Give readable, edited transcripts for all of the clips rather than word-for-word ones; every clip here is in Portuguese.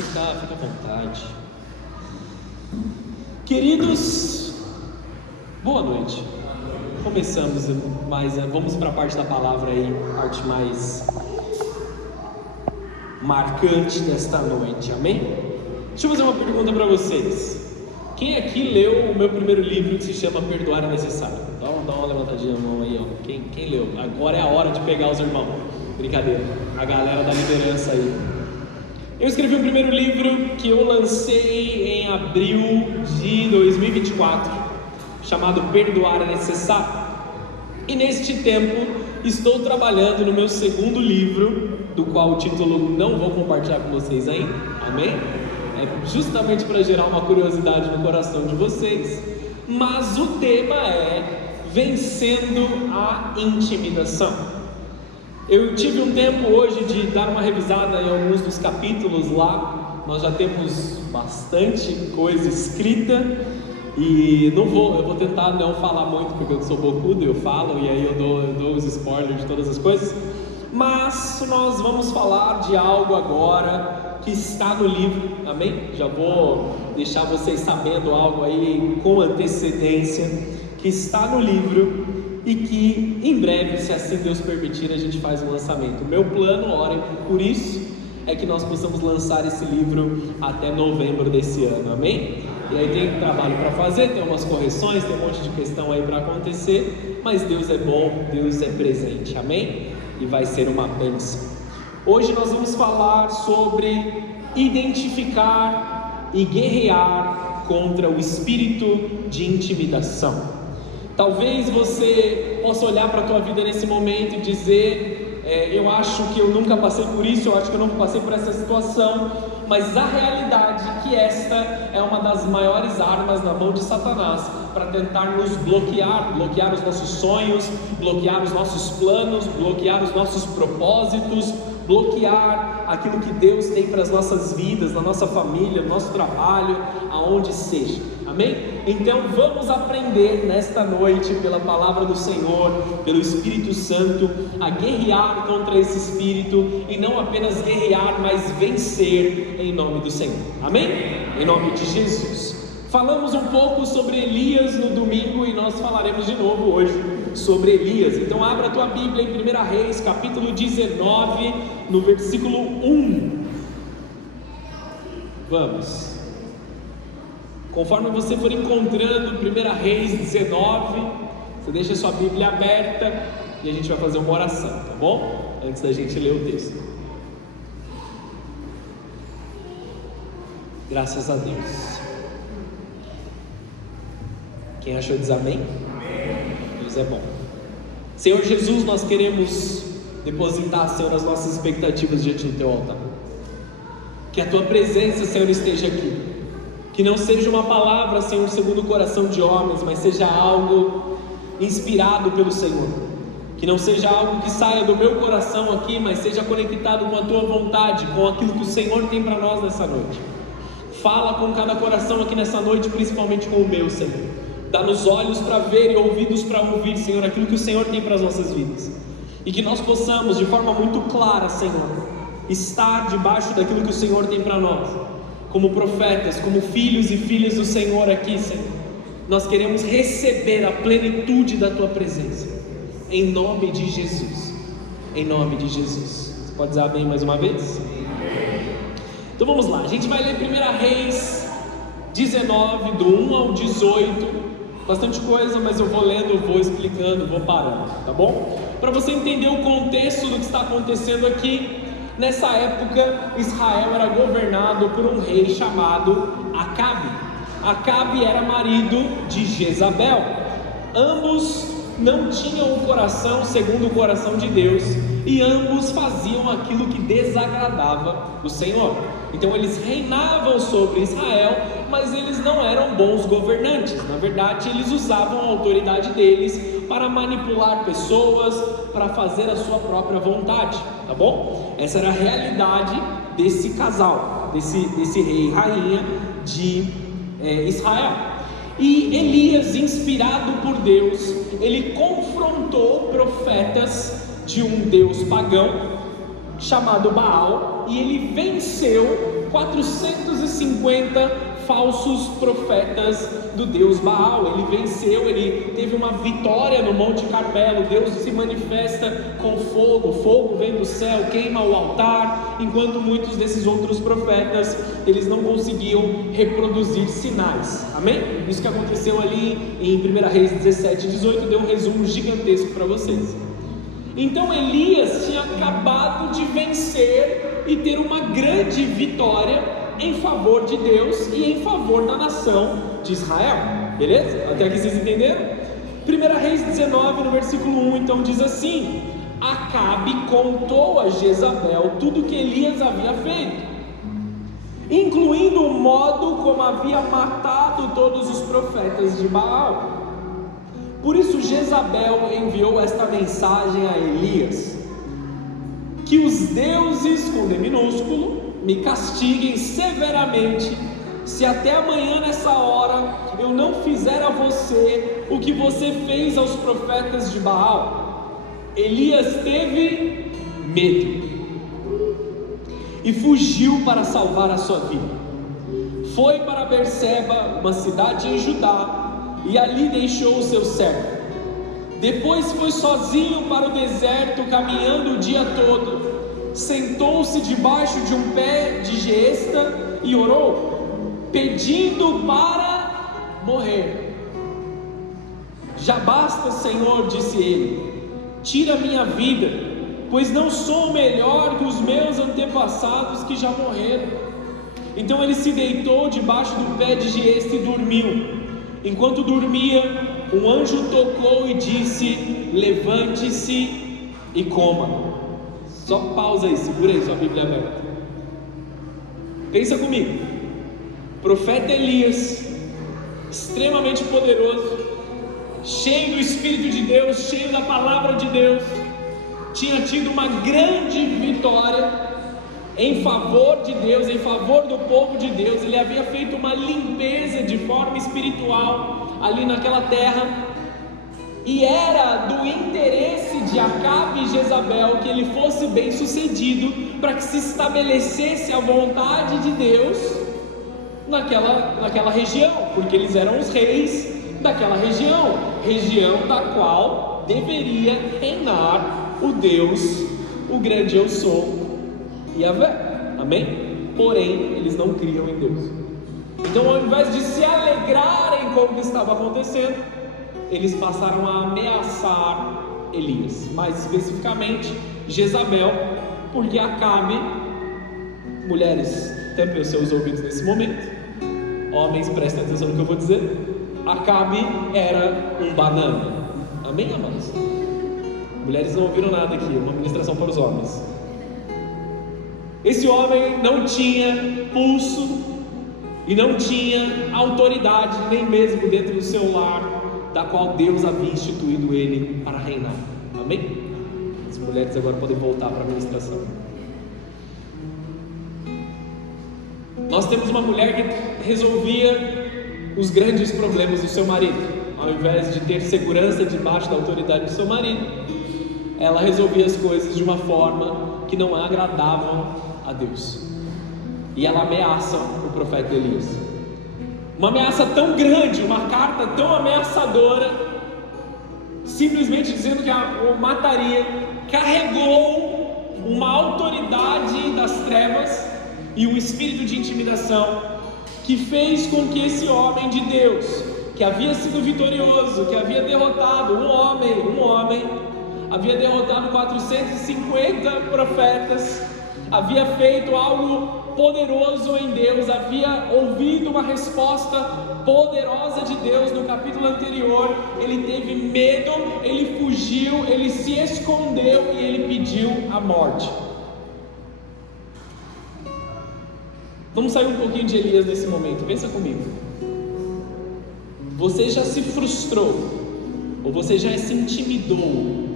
Fica à vontade. Queridos, boa noite. Começamos vamos para a parte da palavra aí, a parte mais marcante desta noite, amém? Deixa eu fazer uma pergunta para vocês. Quem aqui leu o meu primeiro livro que se chama Perdoar é Necessário? Dá uma levantadinha na mão aí, ó. Quem leu? Agora é a hora de pegar os irmãos. Brincadeira, a galera da liderança aí. Eu escrevi o primeiro livro que eu lancei em abril de 2024, chamado Perdoar é Necessário. E neste tempo estou trabalhando no meu segundo livro, do qual o título não vou compartilhar com vocês ainda, amém? É justamente para gerar uma curiosidade no coração de vocês. Mas o tema é Vencendo a Intimidação. Eu tive um tempo hoje de dar uma revisada em alguns dos capítulos lá. Nós já temos bastante coisa escrita e eu vou tentar não falar muito porque eu sou bocudo, eu falo e aí eu dou os spoilers de todas as coisas. Mas nós vamos falar de algo agora que está no livro, amém? Já vou deixar vocês sabendo algo aí com antecedência, que está no livro e que em breve, se assim Deus permitir, a gente faz um lançamento. O meu plano, orem por isso, é que nós possamos lançar esse livro até novembro desse ano, amém? E aí tem trabalho para fazer, tem umas correções, tem um monte de questão aí para acontecer, mas Deus é bom, Deus é presente, amém? E vai ser uma bênção. Hoje nós vamos falar sobre identificar e guerrear contra o espírito de intimidação. Talvez você possa olhar para a tua vida nesse momento e dizer, eu acho que eu nunca passei por isso, eu acho que eu nunca passei por essa situação, mas a realidade é que esta é uma das maiores armas na mão de Satanás para tentar nos bloquear os nossos sonhos, bloquear os nossos planos, bloquear os nossos propósitos, bloquear aquilo que Deus tem para as nossas vidas, na nossa família, no nosso trabalho, aonde seja, amém? Então vamos aprender nesta noite, pela palavra do Senhor, pelo Espírito Santo, a guerrear contra esse espírito, e não apenas guerrear, mas vencer em nome do Senhor, amém? Em nome de Jesus. Falamos um pouco sobre Elias no domingo e nós falaremos de novo hoje sobre Elias. Então abra a tua Bíblia em 1 Reis, capítulo 19, no versículo 1. Vamos. Conforme você for encontrando 1 Reis 19, você deixa a sua Bíblia aberta e a gente vai fazer uma oração, tá bom? Antes da gente ler o texto. Graças a Deus. Quem achou diz amém? Deus é bom. Senhor Jesus, nós queremos depositar, Senhor, as nossas expectativas diante do Teu altar. Que a Tua presença, Senhor, esteja aqui. Que não seja uma palavra, Senhor, segundo o coração de homens, mas seja algo inspirado pelo Senhor. Que não seja algo que saia do meu coração aqui, mas seja conectado com a Tua vontade, com aquilo que o Senhor tem para nós nessa noite. Fala com cada coração aqui nessa noite, principalmente com o meu, Senhor. Dá-nos olhos para ver e ouvidos para ouvir, Senhor, aquilo que o Senhor tem para as nossas vidas. E que nós possamos, de forma muito clara, Senhor, estar debaixo daquilo que o Senhor tem para nós. Como profetas, como filhos e filhas do Senhor aqui, Senhor. Nós queremos receber a plenitude da Tua presença. Em nome de Jesus. Em nome de Jesus. Você pode dizer amém mais uma vez? Então vamos lá. A gente vai ler 1 Reis 19, do 1 ao 18. Bastante coisa, mas eu vou lendo, vou explicando, vou parando, tá bom? Para você entender o contexto do que está acontecendo aqui, nessa época Israel era governado por um rei chamado Acabe. Acabe era marido de Jezabel. Ambos não tinham um coração segundo o coração de Deus e ambos faziam aquilo que desagradava o Senhor. Então eles reinavam sobre Israel, mas eles não eram bons governantes. Na verdade, eles usavam a autoridade deles para manipular pessoas, para fazer a sua própria vontade, tá bom? Essa era a realidade desse casal, desse rei e rainha de Israel. E Elias, inspirado por Deus, ele confrontou profetas de um deus pagão chamado Baal, e ele venceu 450 falsos profetas do Deus Baal. Ele venceu, ele teve uma vitória no Monte Carmelo. Deus se manifesta com fogo, fogo vem do céu, queima o altar, enquanto muitos desses outros profetas, eles não conseguiam reproduzir sinais. Amém? Isso que aconteceu ali em 1 Reis 17, 18, deu um resumo gigantesco para vocês. Então Elias tinha acabado de vencer e ter uma grande vitória em favor de Deus e em favor da nação de Israel. Beleza? Até aqui vocês entenderam? 1 Reis 19, no versículo 1, então diz assim: Acabe contou a Jezabel tudo que Elias havia feito, incluindo o modo como havia matado todos os profetas de Baal. Por isso Jezabel enviou esta mensagem a Elias: que os deuses, com D minúsculo, me castiguem severamente, se até amanhã nessa hora eu não fizer a você o que você fez aos profetas de Baal. Elias teve medo e fugiu para salvar a sua vida. Foi para Berseba, uma cidade em Judá, e ali deixou o seu servo. Depois foi sozinho para o deserto, caminhando o dia todo. Sentou-se debaixo de um pé de giesta e orou, pedindo para morrer. Já basta, Senhor, disse ele, tira minha vida, pois não sou melhor que os meus antepassados que já morreram. Então ele se deitou debaixo do pé de giesta e dormiu. Enquanto dormia, um anjo tocou e disse: levante-se e coma. Só pausa aí, segura aí sua Bíblia aberta. Pensa comigo. Profeta Elias, extremamente poderoso, cheio do Espírito de Deus, cheio da palavra de Deus, tinha tido uma grande vitória em favor de Deus, em favor do povo de Deus. Ele havia feito uma limpeza de forma espiritual ali naquela terra, e era do interesse de Acabe e Jezabel que ele fosse bem sucedido, para que se estabelecesse a vontade de Deus naquela região, porque eles eram os reis daquela região da qual deveria reinar o Deus, o grande eu sou, Yahvé. Amém? Porém, eles não criam em Deus. Então, ao invés de se alegrarem com o que estava acontecendo, eles passaram a ameaçar Elias, mais especificamente Jezabel, porque Acabe, mulheres, tampem os seus ouvidos nesse momento, homens, prestem atenção no que eu vou dizer, Acabe era um banana. Amém, amados? Mulheres não ouviram nada aqui, uma ministração para os homens. Esse homem não tinha pulso e não tinha autoridade, nem mesmo dentro do seu lar, da qual Deus havia instituído ele para reinar. Amém? As mulheres agora podem voltar para a ministração. Nós temos uma mulher que resolvia os grandes problemas do seu marido. Ao invés de ter segurança debaixo da autoridade do seu marido, ela resolvia as coisas de uma forma que não agradavam a Deus. E ela ameaça o profeta Elias. Uma ameaça tão grande, uma carta tão ameaçadora, simplesmente dizendo que o mataria, carregou uma autoridade das trevas e um espírito de intimidação que fez com que esse homem de Deus, que havia sido vitorioso, que havia derrotado um homem, havia derrotado 450 profetas, havia feito algo poderoso em Deus, havia ouvido uma resposta poderosa de Deus no capítulo anterior. Ele teve medo, ele fugiu, ele se escondeu e ele pediu a morte. Vamos sair um pouquinho de Elias nesse momento, pensa comigo. Você já se frustrou, ou você já se intimidou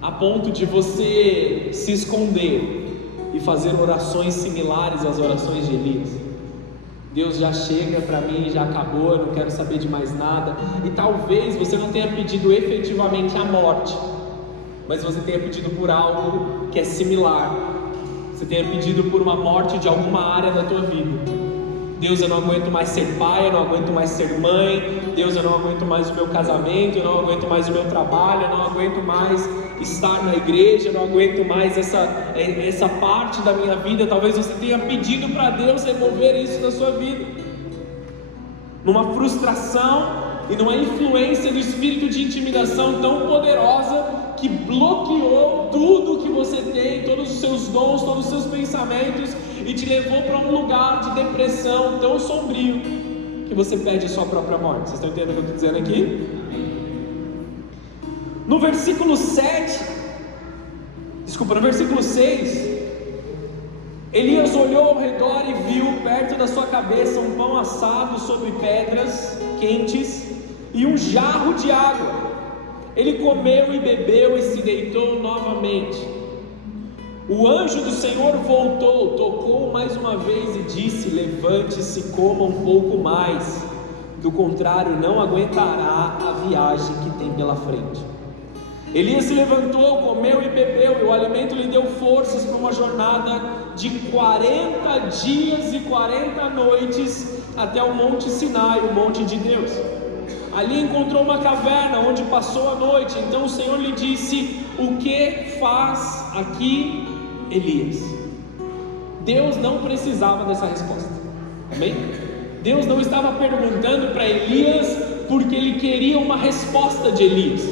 a ponto de você se esconder e fazer orações similares às orações de Elias? Deus já chega para mim, já acabou, eu não quero saber de mais nada. E talvez você não tenha pedido efetivamente a morte, mas você tenha pedido por algo que é similar. você tenha pedido por uma morte de alguma área da tua vida. Deus, eu não aguento mais ser pai, eu não aguento mais ser mãe. Deus, eu não aguento mais o meu casamento, eu não aguento mais o meu trabalho, eu não aguento mais estar na igreja, eu não aguento mais essa parte da minha vida. Talvez você tenha pedido para Deus remover isso da sua vida, numa frustração e numa influência do espírito de intimidação tão poderosa que bloqueou tudo que você tem, todos os seus dons, todos os seus pensamentos, e te levou para um lugar de depressão tão sombrio que você pede a sua própria morte. Vocês estão entendendo o que eu estou dizendo aqui? No versículo 6, Elias olhou ao redor e viu perto da sua cabeça um pão assado sobre pedras quentes e um jarro de água. Ele comeu e bebeu e se deitou novamente. O anjo do Senhor voltou, tocou mais uma vez e disse: levante-se, coma um pouco mais, do contrário não aguentará a viagem que tem pela frente. Elias se levantou, comeu e bebeu, e o alimento lhe deu forças para uma jornada de 40 dias e 40 noites até o Monte Sinai, o monte de Deus. Ali encontrou uma caverna onde passou a noite. Então o Senhor lhe disse: o que faz aqui, Elias? Deus não precisava dessa resposta, amém? Deus não estava perguntando para Elias porque ele queria uma resposta de Elias.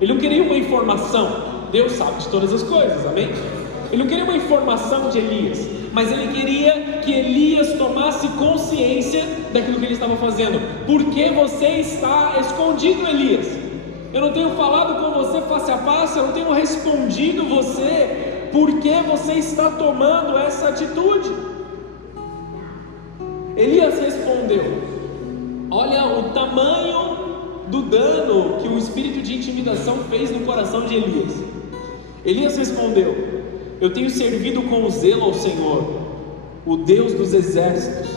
Ele não queria uma informação. Deus sabe de todas as coisas, amém? Ele não queria uma informação de Elias, mas ele queria que Elias tomasse consciência daquilo que ele estava fazendo. Por que você está escondido, Elias? Eu não tenho falado com você face a face, eu não tenho respondido você. Por que você está tomando essa atitude? Elias respondeu: olha o tamanho do dano que o espírito de intimidação fez no coração de Elias. Elias respondeu: eu tenho servido com zelo ao Senhor, o Deus dos exércitos.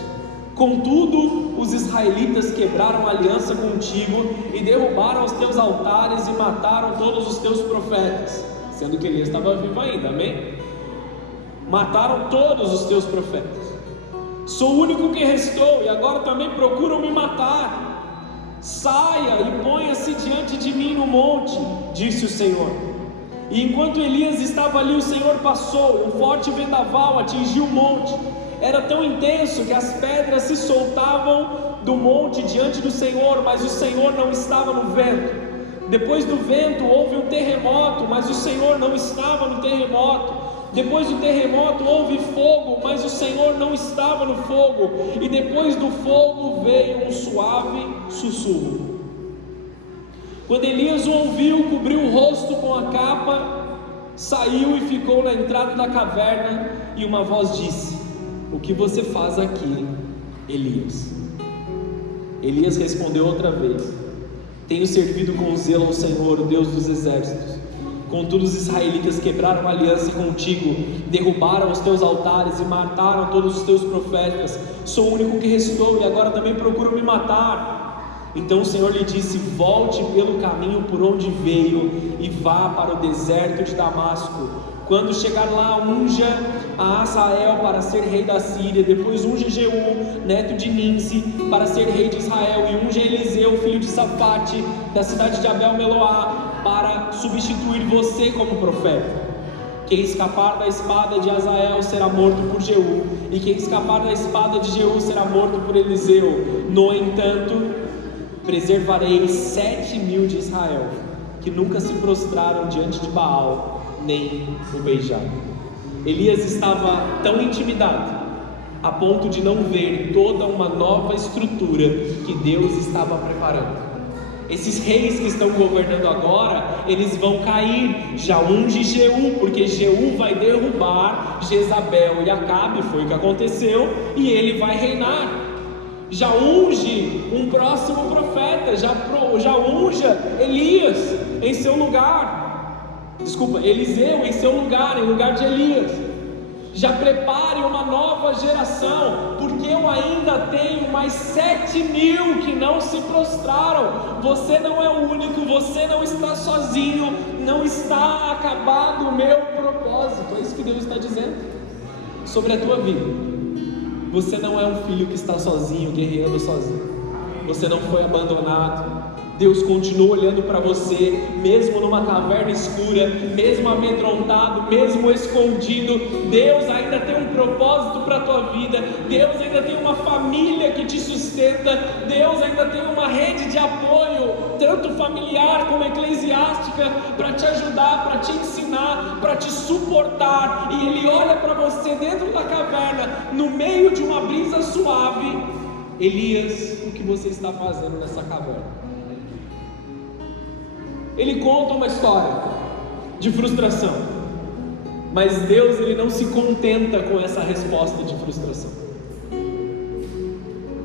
Contudo, os israelitas quebraram aliança contigo e derrubaram os teus altares e mataram todos os teus profetas. Sendo que Elias estava vivo ainda, amém? Mataram todos os teus profetas. Sou o único que restou e agora também procuram me matar. Saia e ponha-se diante de mim no monte, disse o Senhor. E enquanto Elias estava ali, o Senhor passou, um forte vendaval atingiu o monte. Era tão intenso que as pedras se soltavam do monte diante do Senhor, mas o Senhor não estava no vento. Depois do vento houve um terremoto, mas o Senhor não estava no terremoto. Depois do terremoto houve fogo, mas o Senhor não estava no fogo. E depois do fogo veio um suave sussurro. Quando Elias o ouviu, cobriu o rosto com a capa, saiu e ficou na entrada da caverna, e uma voz disse: o que você faz aqui, Elias? Elias respondeu outra vez: tenho servido com zelo ao Senhor, o Deus dos exércitos. Contudo, os israelitas quebraram a aliança contigo, derrubaram os teus altares e mataram todos os teus profetas. Sou o único que restou e agora também procuram me matar. Então o Senhor lhe disse: volte pelo caminho por onde veio e vá para o deserto de Damasco. Quando chegar lá, unja a Asael para ser rei da Síria. Depois unja Jeú, neto de Ninsi, para ser rei de Israel. E unja Eliseu, filho de Safate, da cidade de Abel-Meloá, para substituir você como profeta. Quem escapar da espada de Asael será morto por Jeú, e quem escapar da espada de Jeú será morto por Eliseu. No entanto, preservarei 7.000 de Israel, que nunca se prostraram diante de Baal, nem o beijaram. Elias estava tão intimidado a ponto de não ver toda uma nova estrutura que Deus estava preparando. Esses reis que estão governando agora, eles vão cair. Já unge Jeú, porque Jeú vai derrubar Jezabel e Acabe, foi o que aconteceu, e ele vai reinar. Já unge um próximo profeta, já unja Elias em seu lugar. Eliseu em seu lugar, em lugar de Elias. Já prepare uma nova geração, porque eu ainda tenho mais 7.000 que não se prostraram. Você não é o único, você não está sozinho, não está acabado o meu propósito. É isso que Deus está dizendo. sobre a tua vida. Você não é um filho que está sozinho, guerreando sozinho. Você não foi abandonado. Deus continua olhando para você, mesmo numa caverna escura, mesmo amedrontado, mesmo escondido. Deus ainda tem um propósito para a tua vida. Deus ainda tem uma família que te sustenta. Deus ainda tem uma rede de apoio, tanto familiar como eclesiástica, para te ajudar, para te ensinar, para te suportar. E Ele olha para você dentro da caverna, no meio de uma brisa suave. Elias, o que você está fazendo nessa caverna? Ele conta uma história de frustração, mas Deus, Ele não se contenta com essa resposta de frustração.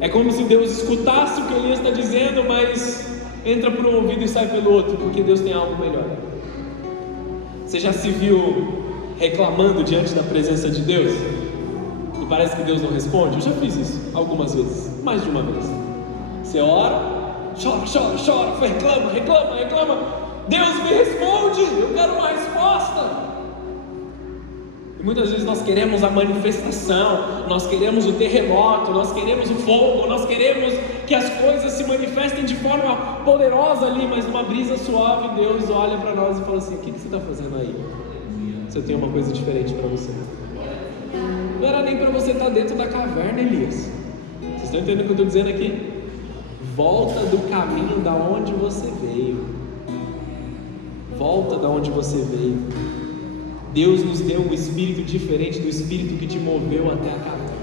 É como se Deus escutasse o que Elias está dizendo, mas entra por um ouvido e sai pelo outro, porque Deus tem algo melhor. Você já se viu reclamando diante da presença de Deus? E parece que Deus não responde? Eu já fiz isso algumas vezes, mais de uma vez. Você ora, chora, reclama. Deus me responde, eu quero uma resposta. E muitas vezes nós queremos a manifestação, nós queremos o terremoto, nós queremos o fogo, nós queremos que as coisas se manifestem de forma poderosa ali, mas numa brisa suave, Deus olha para nós e fala assim: o que você está fazendo aí? Se eu tenho uma coisa diferente para você. Não era nem para você estar dentro da caverna, Elias. Vocês estão entendendo o que eu estou dizendo aqui? Volta do caminho da onde você veio. Volta da onde você veio. Deus nos deu um espírito diferente do espírito que te moveu até a caverna.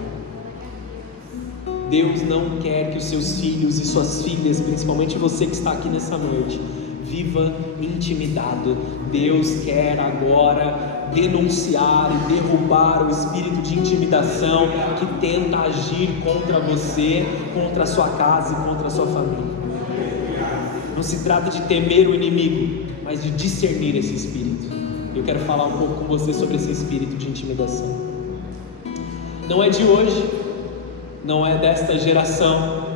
Deus não quer que os seus filhos e suas filhas, principalmente você que está aqui nessa noite, viva intimidado. Deus quer agora denunciar e derrubar o espírito de intimidação que tenta agir contra você, contra a sua casa e contra a sua família. Não se trata de temer o inimigo, mas de discernir esse espírito. Eu quero falar um pouco com você sobre esse espírito de intimidação. Não é de hoje, não é desta geração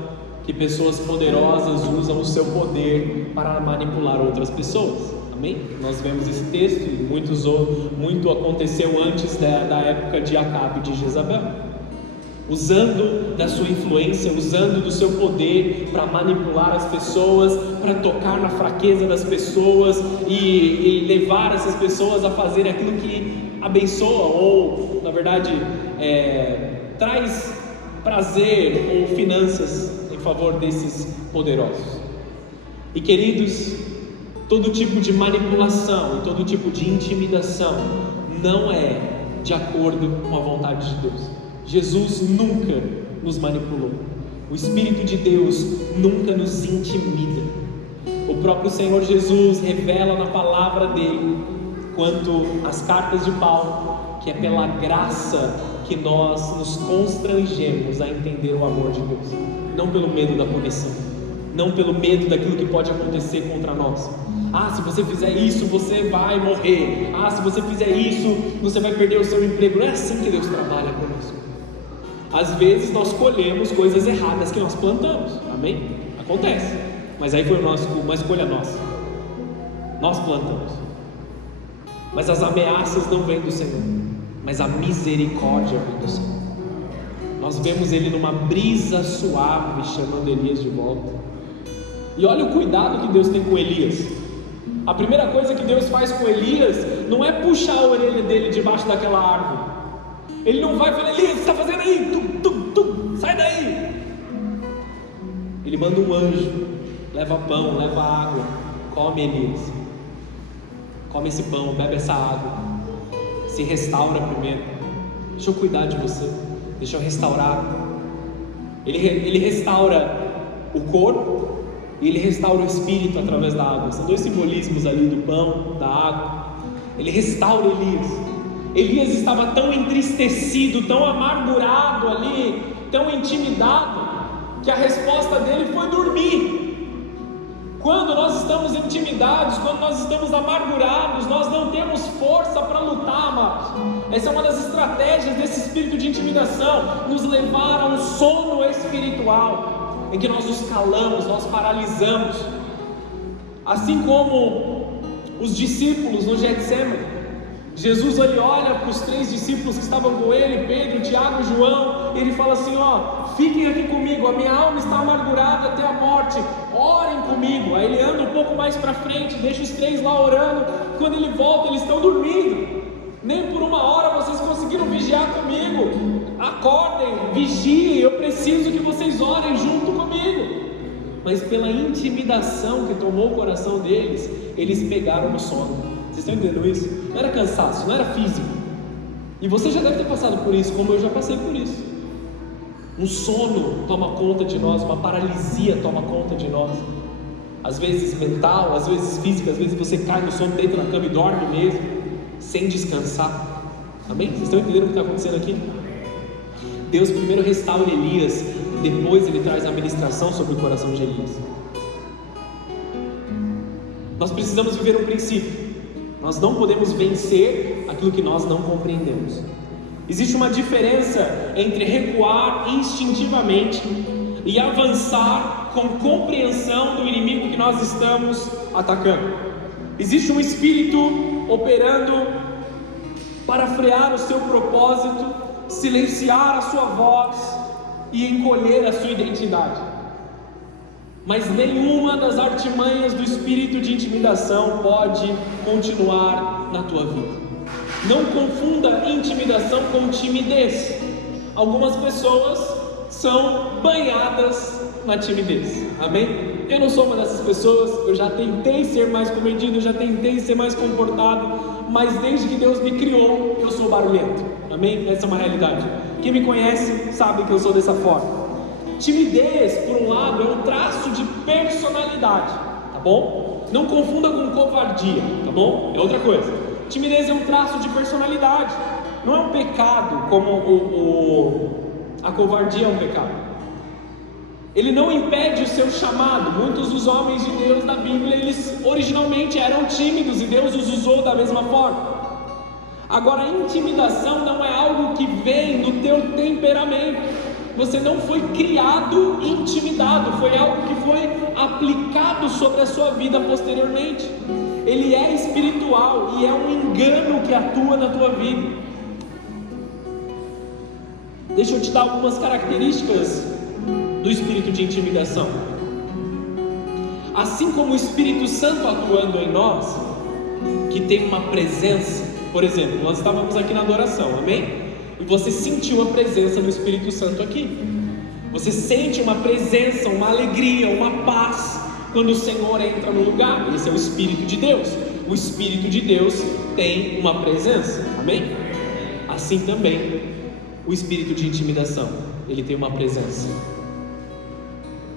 que pessoas poderosas usam o seu poder para manipular outras pessoas. Amém? Nós vemos esse texto e muito aconteceu antes da época de Acabe e de Jezabel. Usando da sua influência, usando do seu poder para manipular as pessoas, para tocar na fraqueza das pessoas e levar essas pessoas a fazer aquilo que abençoa ou, na verdade, traz prazer ou finanças em favor desses poderosos. E queridos, todo tipo de manipulação e todo tipo de intimidação não é de acordo com a vontade de Deus. Jesus nunca nos manipulou. O Espírito de Deus nunca nos intimida. O próprio Senhor Jesus revela na palavra dele, quanto às cartas de Paulo, que é pela graça que nós nos constrangemos a entender o amor de Deus, não pelo medo da punição, não pelo medo daquilo que pode acontecer contra nós. Se você fizer isso, você vai morrer. Se você fizer isso, você vai perder o seu emprego. Não é assim que Deus trabalha conosco. Às vezes nós colhemos coisas erradas que nós plantamos, amém? Acontece, mas aí foi uma escolha nossa. Nós plantamos. Mas as ameaças não vêm do Senhor, mas a misericórdia vem do Senhor. Nós vemos Ele numa brisa suave, chamando Elias de volta. E olha o cuidado que Deus tem com Elias. A primeira coisa que Deus faz com Elias não é puxar a orelha dele debaixo daquela árvore. Ele não vai falar: Elias, o que você está fazendo aí? Sai daí. Ele manda um anjo, leva pão, leva água. Come, Elias. Come esse pão, bebe essa água. Se restaura primeiro. Deixa eu cuidar de você. Deixa eu restaurar. Ele restaura o corpo e ele restaura o espírito através da água. São dois simbolismos ali do pão, da água. Ele restaura Elias. Elias estava tão entristecido, tão amargurado ali, tão intimidado, que a resposta dele foi dormir. Quando nós estamos intimidados, quando nós estamos amargurados, nós não temos força para lutar, amados. Essa é uma das estratégias desse espírito de intimidação, nos levar a um sono espiritual, em que nós nos calamos, nós paralisamos. Assim como os discípulos no Getsemane, Jesus ele olha para os 3 discípulos que estavam com ele, Pedro, Tiago e João, e ele fala assim: fiquem aqui comigo, a minha alma está amargurada até a morte, orem comigo. Aí ele anda um pouco mais para frente, deixa os 3 lá orando. Quando ele volta, eles estão dormindo. Nem por uma hora vocês conseguiram vigiar comigo. Acordem, vigiem, eu preciso que vocês orem junto comigo. Mas pela intimidação que tomou o coração deles, eles pegaram no sono. Vocês estão entendendo isso? Não era cansaço, não era físico. E você já deve ter passado por isso, como eu já passei por isso. Um sono toma conta de nós, uma paralisia toma conta de nós. Às vezes mental, às vezes física, às vezes você cai no sono, deita na cama e dorme mesmo, sem descansar. Amém? Vocês estão entendendo o que está acontecendo aqui? Deus primeiro restaura Elias, depois ele traz a ministração sobre o coração de Elias. Nós precisamos viver um princípio. Nós não podemos vencer aquilo que nós não compreendemos. Existe uma diferença entre recuar instintivamente e avançar com compreensão do inimigo que nós estamos atacando. Existe um espírito operando para frear o seu propósito, silenciar a sua voz e encolher a sua identidade. Mas nenhuma das artimanhas do espírito de intimidação pode continuar na tua vida. Não confunda intimidação com timidez. Algumas pessoas são banhadas na timidez. Amém? Eu não sou uma dessas pessoas. Eu já tentei ser mais comedido, eu já tentei ser mais comportado, mas desde que Deus me criou, eu sou barulhento. Amém? Essa é uma realidade. Quem me conhece sabe que eu sou dessa forma. Timidez, por um lado, é um traço de personalidade, tá bom? Não confunda com covardia, tá bom? É outra coisa. Timidez é um traço de personalidade, não é um pecado como a covardia é um pecado. Ele não impede o seu chamado. Muitos dos homens de Deus na Bíblia, eles originalmente eram tímidos e Deus os usou da mesma forma. Agora, a intimidação não é algo que vem do teu temperamento. Você não foi criado intimidado, foi algo que foi aplicado sobre a sua vida posteriormente. Ele é espiritual e é um engano que atua na tua vida. Deixa eu te dar algumas características do espírito de intimidação. Assim como o Espírito Santo atuando em nós, que tem uma presença. Por exemplo, nós estávamos aqui na adoração, amém? E você sentiu a presença do Espírito Santo aqui. Você sente uma presença, uma alegria, uma paz quando o Senhor entra no lugar. Esse é o Espírito de Deus. O Espírito de Deus tem uma presença, amém? Assim também o espírito de intimidação, ele tem uma presença.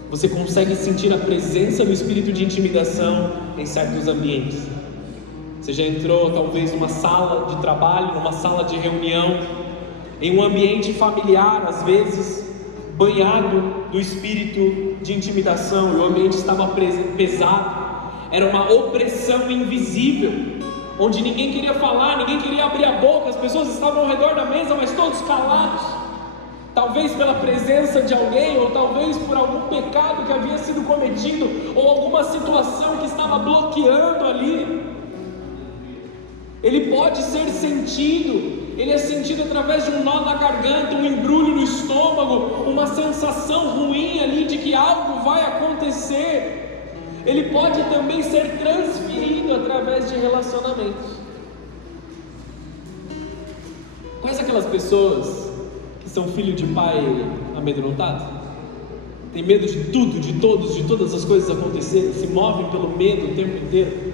Você consegue sentir a presença do espírito de intimidação em certos ambientes. Você já entrou talvez numa sala de trabalho, numa sala de reunião, em um ambiente familiar, às vezes, banhado do espírito de intimidação, e o ambiente estava pesado, era uma opressão invisível, onde ninguém queria falar, ninguém queria abrir a boca, as pessoas estavam ao redor da mesa, mas todos calados, talvez pela presença de alguém, ou talvez por algum pecado que havia sido cometido, ou alguma situação que estava bloqueando ali. Ele pode ser sentido. Ele é sentido através de um nó na garganta, um embrulho no estômago, uma sensação ruim ali de que algo vai acontecer. Ele pode também ser transferido através de relacionamentos. Conhece aquelas pessoas que são filho de pai amedrontado? Tem medo de tudo, de todos, de todas as coisas acontecerem, se movem pelo medo o tempo inteiro.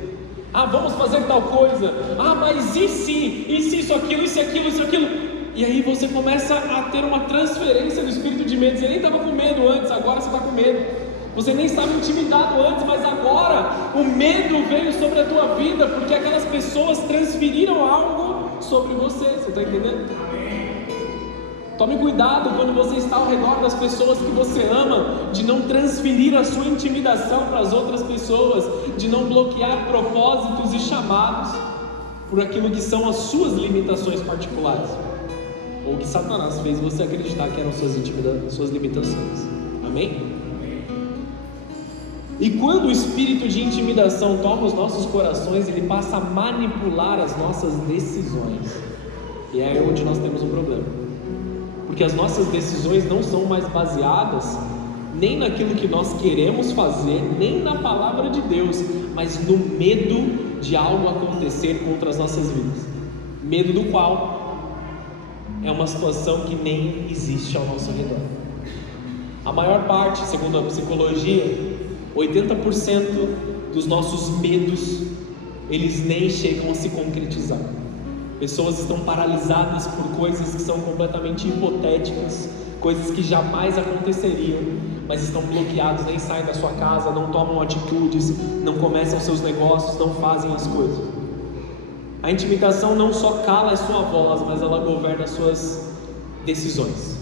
Ah, vamos fazer tal coisa. Ah, mas e se isso, aquilo, isso, aquilo, isso, aquilo. E aí você começa a ter uma transferência do espírito de medo. Você nem estava com medo antes, agora você está com medo. Você nem estava intimidado antes, mas agora o medo veio sobre a tua vida, porque aquelas pessoas transferiram algo sobre você. Você está entendendo? Tome cuidado quando você está ao redor das pessoas que você ama, de não transferir a sua intimidação para as outras pessoas, de não bloquear propósitos e chamados por aquilo que são as suas limitações particulares, ou que Satanás fez você acreditar que eram suas limitações. Amém? E quando o espírito de intimidação toma os nossos corações, ele passa a manipular as nossas decisões. E é aí onde nós temos um problema, porque as nossas decisões não são mais baseadas nem naquilo que nós queremos fazer, nem na palavra de Deus, mas no medo de algo acontecer contra as nossas vidas. Medo do qual é uma situação que nem existe ao nosso redor. A maior parte, segundo a psicologia, 80% dos nossos medos, eles nem chegam a se concretizar. Pessoas estão paralisadas por coisas que são completamente hipotéticas, coisas que jamais aconteceriam, mas estão bloqueados, nem saem da sua casa, não tomam atitudes, não começam seus negócios, não fazem as coisas. A intimidação não só cala a sua voz, mas ela governa as suas decisões,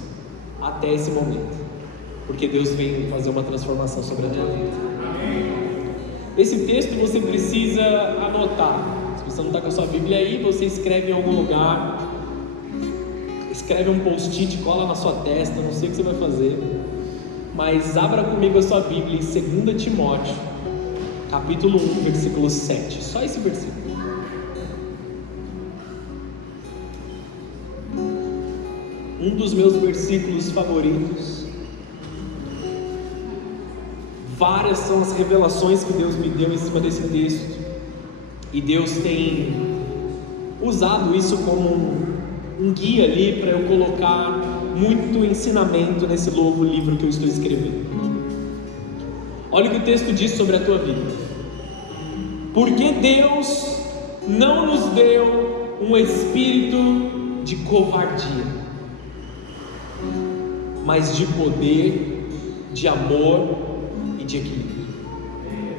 até esse momento, porque Deus vem fazer uma transformação sobre a tua vida. Esse texto você precisa anotar. Se você não está com a sua Bíblia aí, você escreve em algum lugar, escreve um post-it, cola na sua testa, não sei o que você vai fazer, mas abra comigo a sua Bíblia em 2 Timóteo, capítulo 1, versículo 7, só esse versículo. Um dos meus versículos favoritos. Várias são as revelações que Deus me deu em cima desse texto, e Deus tem usado isso como um guia ali para eu colocar muito ensinamento nesse novo livro que eu estou escrevendo. Olha o que o texto diz sobre a tua vida. Porque Deus não nos deu um espírito de covardia, mas de poder, de amor e de equilíbrio.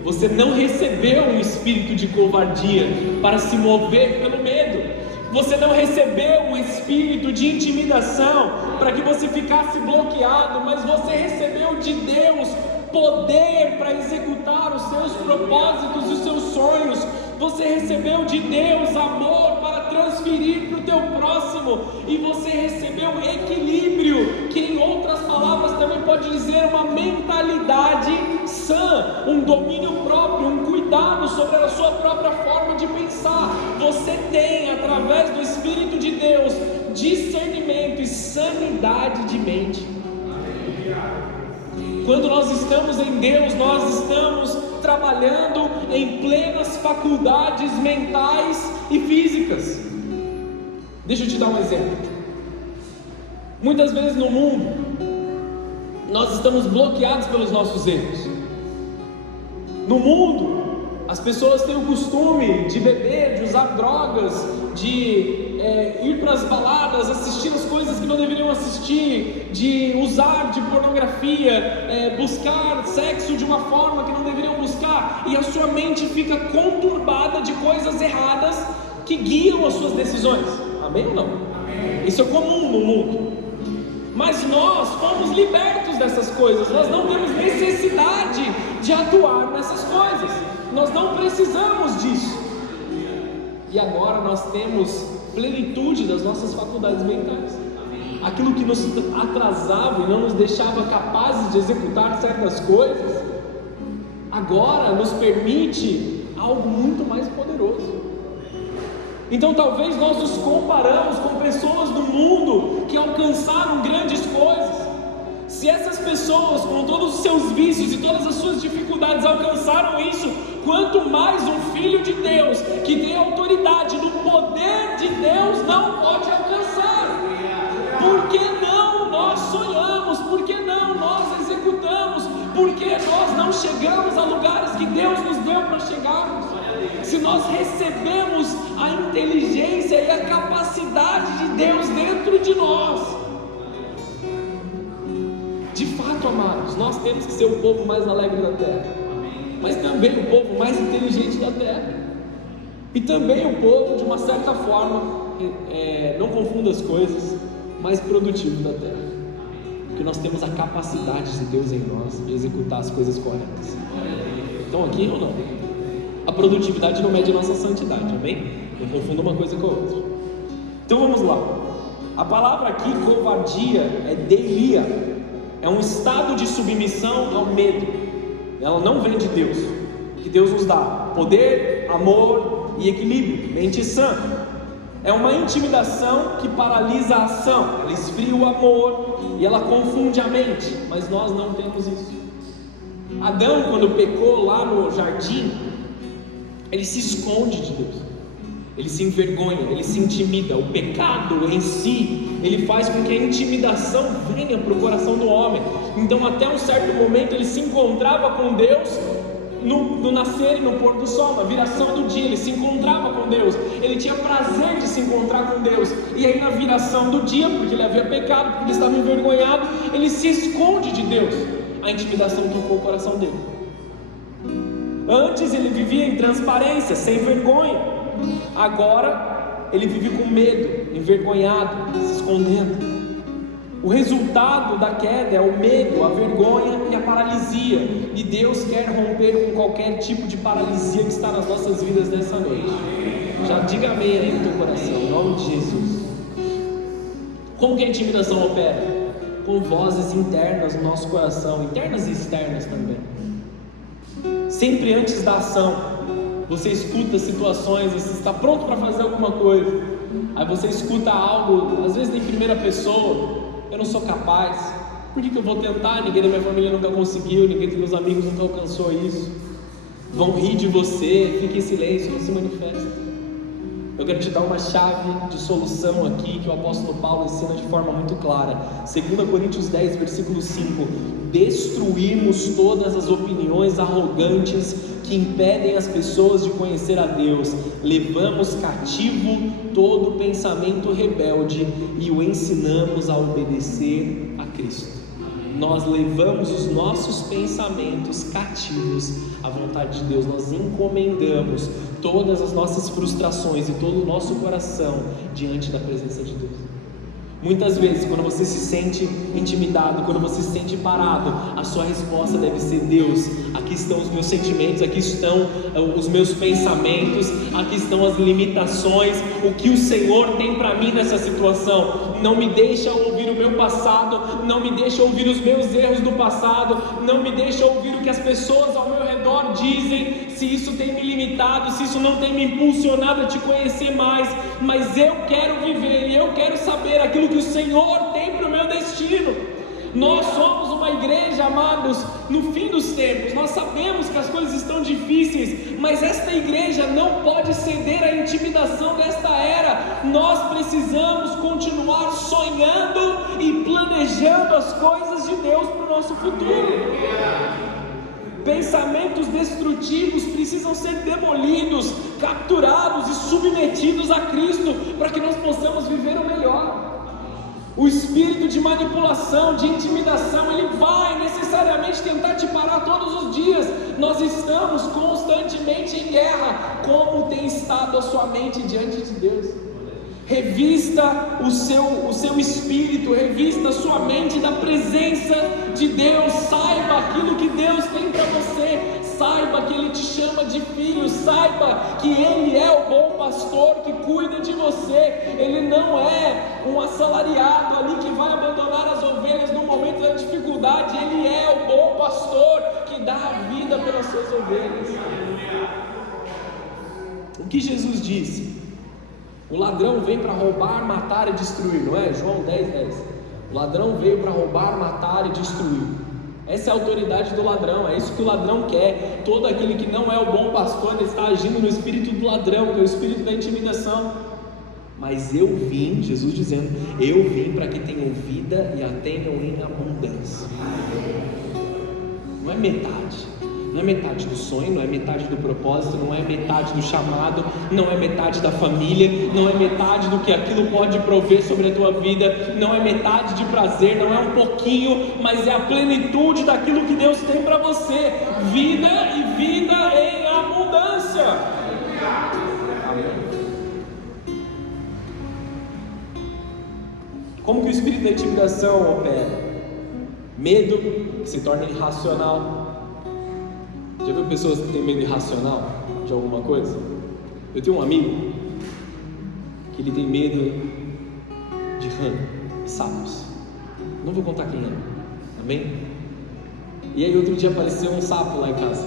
Você não recebeu um espírito de covardia para se mover pelo medo. Você não recebeu um espírito de intimidação para que você ficasse bloqueado, mas você recebeu de Deus poder para executar os seus propósitos e os seus sonhos. Você recebeu de Deus amor para transferir para o teu próximo, e você recebeu equilíbrio, que em outras palavras também pode dizer uma mentalidade sã, um domínio próprio, um cuidado sobre a sua própria forma de pensar. Você tem, através do Espírito de Deus, discernimento e sanidade de mente. Quando nós estamos em Deus, nós estamos trabalhando em plenas faculdades mentais e físicas. Deixa eu te dar um exemplo. Muitas vezes no mundo, nós estamos bloqueados pelos nossos erros. No mundo, as pessoas têm o costume de beber, de usar drogas, de ir para as baladas, assistir as coisas que não deveriam assistir, de usar de pornografia, buscar sexo de uma forma que não deveriam buscar, e a sua mente fica conturbada de coisas erradas que guiam as suas decisões. Amém ou não? Amém. Isso é comum no mundo. Mas nós fomos libertos dessas coisas, nós não temos necessidade de atuar nessas coisas, nós não precisamos disso. E agora nós temos plenitude das nossas faculdades mentais. Aquilo que nos atrasava e não nos deixava capazes de executar certas coisas, agora nos permite algo muito mais poderoso. Então talvez nós nos comparamos com pessoas do mundo que alcançaram grandes coisas. Se essas pessoas, com todos os seus vícios e todas as suas dificuldades, alcançaram isso, quanto mais um filho de Deus, que tem autoridade no poder de Deus, não pode alcançar. Por que não nós sonhamos? Por que não nós executamos? Por que nós não chegamos a lugares que Deus nos deu para chegarmos? Se nós recebemos a inteligência e a capacidade de Deus dentro de nós. De fato, amados, nós temos que ser o povo mais alegre da terra, mas também o povo mais inteligente da terra, e também o povo, de uma certa forma, não confunda as coisas, mais produtivo da terra, porque nós temos a capacidade de Deus em nós de executar as coisas corretas. Então aqui ou não? A produtividade não mede a nossa santidade, amém? Não confunda uma coisa com a outra. Então vamos lá. A palavra aqui, covardia, é delia, é um estado de submissão ao medo. ela não vem de Deus. O que Deus nos dá: poder, amor e equilíbrio, mente sã. É uma intimidação que paralisa a ação, ela esfria o amor e ela confunde a mente, mas nós não temos isso. Adão, quando pecou lá no jardim, ele se esconde de Deus, ele se envergonha, ele se intimida. O pecado em si, ele faz com que a intimidação venha para o coração do homem. Então até um certo momento ele se encontrava com Deus no nascer e no pôr do sol, na viração do dia, ele se encontrava com Deus, ele tinha prazer de se encontrar com Deus, e aí na viração do dia, porque ele havia pecado, porque ele estava envergonhado, ele se esconde de Deus. A intimidação tocou o coração dele. Antes ele vivia em transparência, sem vergonha. Agora ele vive com medo, envergonhado, se escondendo. O resultado da queda é o medo, a vergonha e a paralisia. E Deus quer romper com qualquer tipo de paralisia que está nas nossas vidas nessa noite. Já diga amém aí no teu coração, em nome de Jesus. Como que a intimidação opera? Com vozes internas no nosso coração, internas e externas também. Sempre antes da ação, você escuta situações, você está pronto para fazer alguma coisa, aí você escuta algo, às vezes em primeira pessoa: eu não sou capaz, por que eu vou tentar? Ninguém da minha família nunca conseguiu, ninguém dos meus amigos nunca alcançou isso. Vão rir de você, fique em silêncio, não se manifesta. Eu quero te dar uma chave de solução aqui que o apóstolo Paulo ensina de forma muito clara. 2 Coríntios 10, versículo 5: destruímos todas as opiniões arrogantes que impedem as pessoas de conhecer a Deus, levamos cativo todo pensamento rebelde e o ensinamos a obedecer a Cristo. Nós levamos os nossos pensamentos cativos à vontade de Deus, nós encomendamos todas as nossas frustrações e todo o nosso coração diante da presença de Deus. Muitas vezes, quando você se sente intimidado, quando você se sente parado, a sua resposta deve ser: Deus, aqui estão os meus sentimentos, aqui estão os meus pensamentos, aqui estão as limitações, o que o Senhor tem para mim nessa situação. Não me deixa ouvir o meu passado, não me deixa ouvir os meus erros do passado, não me deixa ouvir o que as pessoas ao meu redor dizem, se isso tem me limitado, se isso não tem me impulsionado a te conhecer mais, mas eu quero viver e eu quero saber aquilo que o Senhor tem para o meu destino. Nós somos uma igreja, amados, no fim dos tempos. Nós sabemos que as coisas estão difíceis, mas esta igreja não pode ceder à intimidação desta era. Nós precisamos continuar sonhando e planejando as coisas de Deus para o nosso futuro. Pensamentos destrutivos precisam ser demolidos, capturados e submetidos a Cristo, para que nós possamos viver o melhor. O espírito de manipulação, de intimidação, ele vai necessariamente tentar te parar todos os dias. Nós estamos constantemente em guerra. Como tem estado a sua mente diante de Deus? Revista o seu espírito, revista a sua mente da presença de Deus. Saiba aquilo que Deus tem para você. Saiba que Ele te chama de filho. Saiba que Ele é o bom pastor que cuida de você. Ele não é um assalariado ali que vai abandonar as ovelhas no momento da dificuldade. Ele é o bom pastor que dá a vida pelas suas ovelhas. O que Jesus disse? O ladrão vem para roubar, matar e destruir, não é? João 10:10. O ladrão veio para roubar, matar e destruir. Essa é a autoridade do ladrão, é isso que o ladrão quer. Todo aquele que não é o bom pastor, ele está agindo no espírito do ladrão, que é o espírito da intimidação. Mas eu vim, Jesus dizendo, eu vim para que tenham vida e a tenham em abundância. Não é metade. Não é metade do sonho, não é metade do propósito, não é metade do chamado, não é metade da família, não é metade do que aquilo pode prover sobre a tua vida, não é metade de prazer, não é um pouquinho, mas é a plenitude daquilo que Deus tem para você. Vida e vida em abundância. Como que o espírito da intimidação opera? Medo, que se torna irracional. Já viu pessoas que têm medo irracional de alguma coisa? Eu tenho um amigo que ele tem medo de rã, sapos. Não vou contar quem é, amém? E aí outro dia apareceu um sapo lá em casa.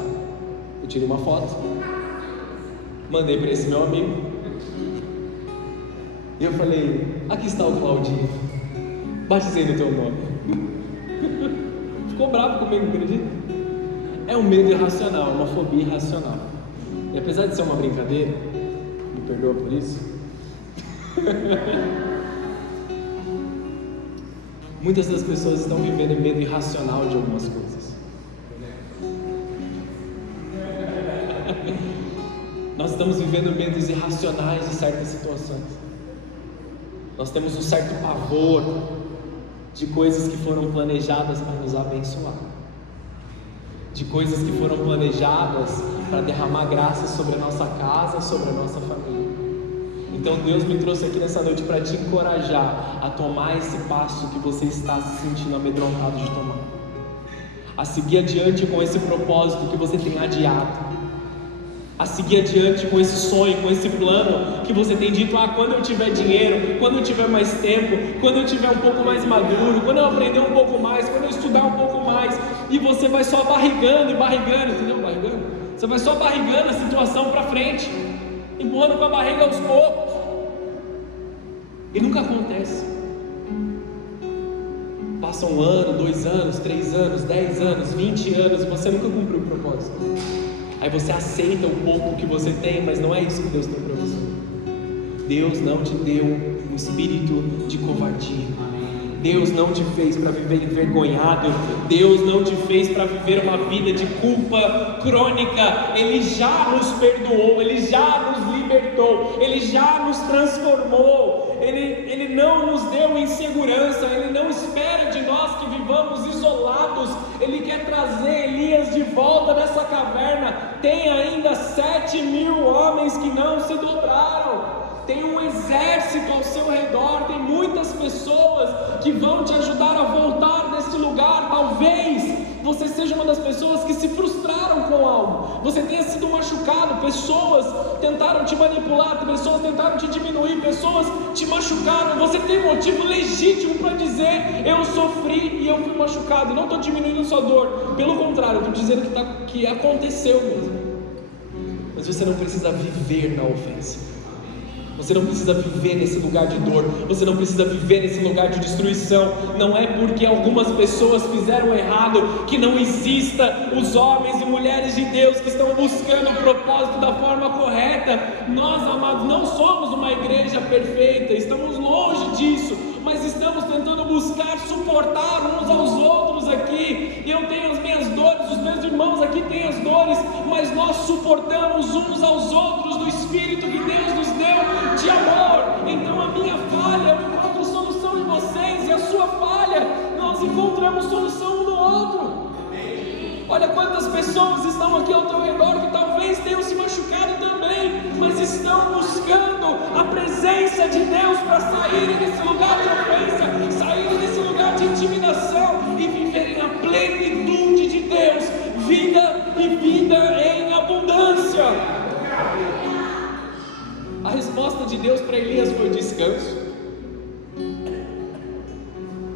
Eu tirei uma foto, mandei para esse meu amigo, e eu falei: aqui está o Claudinho, batizei no teu nome. Ficou bravo comigo, acredita? É um medo irracional, uma fobia irracional. E apesar de ser uma brincadeira, me perdoa por isso, muitas das pessoas estão vivendo em medo irracional de algumas coisas. Nós estamos vivendo medos irracionais de certas situações. Nós temos um certo pavor de coisas que foram planejadas para nos abençoar, de coisas que foram planejadas para derramar graça sobre a nossa casa, sobre a nossa família. Então Deus me trouxe aqui nessa noite para te encorajar a tomar esse passo que você está se sentindo amedrontado de tomar, a seguir adiante com esse propósito que você tem adiado, a seguir adiante com esse sonho, com esse plano que você tem dito: quando eu tiver dinheiro, quando eu tiver mais tempo, quando eu tiver um pouco mais maduro, quando eu aprender um pouco mais, quando eu estudar um pouco mais. E você vai só barrigando, entendeu? Barrigando. Você vai só barrigando a situação para frente, empurrando com a barriga aos poucos, e nunca acontece. Passa 1 ano, 2 anos, 3 anos, 10 anos, 20 anos, e você nunca cumpriu o propósito. Aí você aceita o pouco que você tem, mas não é isso que Deus tem para você. Deus não te deu um espírito de covardia. Deus não te fez para viver envergonhado. Deus não te fez para viver uma vida de culpa crônica. Ele já nos perdoou, Ele já nos libertou, Ele já nos transformou. Ele não nos deu insegurança, Ele não espera de nós que vivamos isolados. Ele quer trazer Elias de volta dessa caverna. Tem ainda 7.000 homens que não se dobraram. Tem um exército ao seu redor, tem muitas pessoas que vão te ajudar a voltar deste lugar. Talvez você seja uma das pessoas que se frustraram com algo, você tenha sido machucado, pessoas tentaram te manipular, pessoas tentaram te diminuir, pessoas te machucaram. Você tem motivo legítimo para dizer: eu sofri e eu fui machucado. Não estou diminuindo a sua dor, pelo contrário, estou dizendo que aconteceu mesmo. Mas você não precisa viver na ofensa. Você não precisa viver nesse lugar de dor. Você não precisa viver nesse lugar de destruição. Não é porque algumas pessoas fizeram errado que não exista os homens e mulheres de Deus que estão buscando o propósito da forma correta. Nós, amados, não somos uma igreja perfeita, estamos longe disso, mas estamos tentando buscar suportar uns aos outros aqui. E eu tenho as minhas dores, os meus irmãos aqui têm as dores, mas nós suportamos uns aos outros no Espírito que Deus nos deu de amor. Então a minha falha, eu encontro solução em vocês, e a sua falha, nós encontramos solução um no outro. Olha quantas pessoas estão aqui ao teu redor que talvez tenham se machucado também, mas estão buscando a presença de Deus para saírem desse lugar de ofensa, saírem desse lugar de intimidação e viverem a plenitude de Deus, vida e vida em abundância. A resposta de Deus para Elias foi descanso.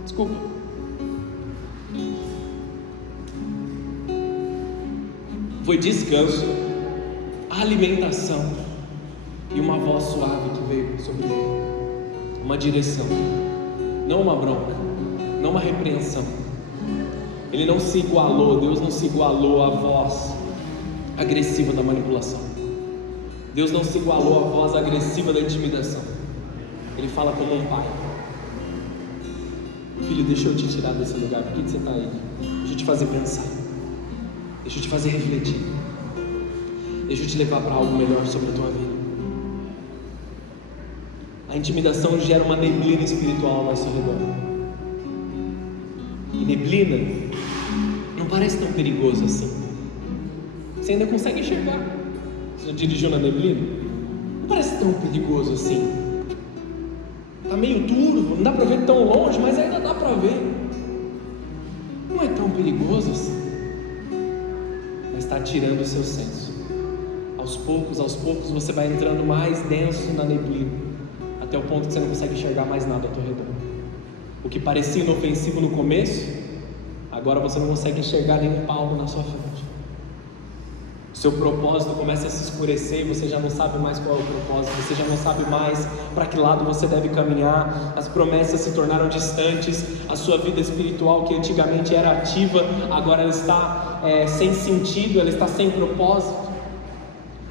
Desculpa. Foi descanso, alimentação e uma voz suave que veio sobre ele. Uma direção, não uma bronca, não uma repreensão. Ele não se igualou, Deus não se igualou à voz agressiva da manipulação. Deus não se igualou à voz agressiva da intimidação. Ele fala como um pai: filho, deixa eu te tirar desse lugar. Por que você está aí? Deixa eu te fazer pensar, deixa eu te fazer refletir, deixa eu te levar para algo melhor sobre a tua vida. A intimidação gera uma neblina espiritual ao nosso redor. E neblina não parece tão perigoso assim. Você ainda consegue enxergar. Você já dirigiu na neblina? Não parece tão perigoso assim. Está meio turvo, não dá para ver tão longe, mas ainda dá para ver. Não é tão perigoso assim. Mas está tirando o seu senso. Aos poucos você vai entrando mais denso na neblina, até o ponto que você não consegue enxergar mais nada ao teu redor. O que parecia inofensivo no começo, agora você não consegue enxergar nenhum palmo na sua frente. O seu propósito começa a se escurecer e você já não sabe mais qual é o propósito, você já não sabe mais para que lado você deve caminhar, as promessas se tornaram distantes, a sua vida espiritual, que antigamente era ativa, agora ela está sem sentido, ela está sem propósito.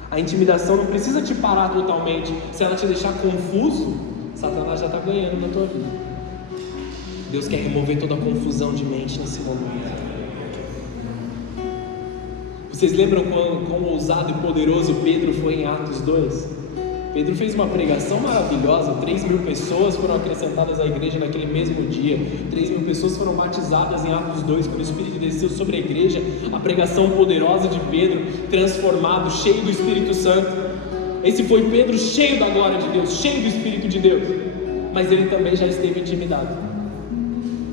A intimidação não precisa te parar totalmente. Se ela te deixar confuso, Satanás já está ganhando na tua vida. Deus quer remover toda a confusão de mente nesse momento. Vocês lembram quão ousado e poderoso Pedro foi em Atos 2? Pedro fez uma pregação maravilhosa, 3.000 pessoas foram acrescentadas à igreja naquele mesmo dia, 3.000 pessoas foram batizadas em Atos 2, quando o Espírito desceu sobre a igreja, a pregação poderosa de Pedro, transformado, cheio do Espírito Santo. Esse foi Pedro cheio da glória de Deus, cheio do Espírito de Deus, mas ele também já esteve intimidado.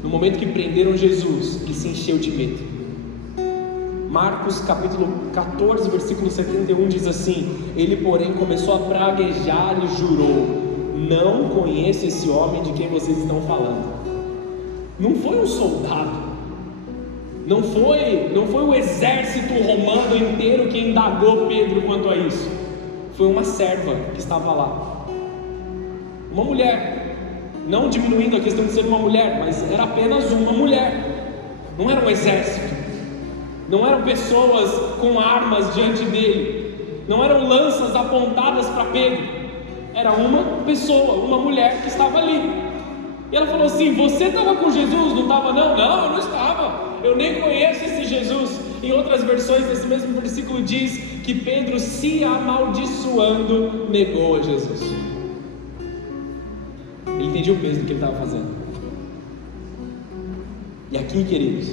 No momento que prenderam Jesus, ele se encheu de medo. Marcos capítulo 14, versículo 71 diz assim: ele porém começou a praguejar e jurou: não conheço esse homem de quem vocês estão falando. Não foi um soldado, não foi o exército romano inteiro que indagou Pedro quanto a isso. Foi uma serva que estava lá, uma mulher, não diminuindo a questão de ser uma mulher, mas era apenas uma mulher, não era um exército. Não eram pessoas com armas diante dele, não eram lanças apontadas para Pedro, era uma pessoa, uma mulher que estava ali. E ela falou assim: você estava com Jesus? Não estava? Não, eu não estava, eu nem conheço esse Jesus. Em outras versões desse mesmo versículo diz que Pedro, se amaldiçoando, negou a Jesus. Ele entendia o peso do que ele estava fazendo. E aqui, queridos,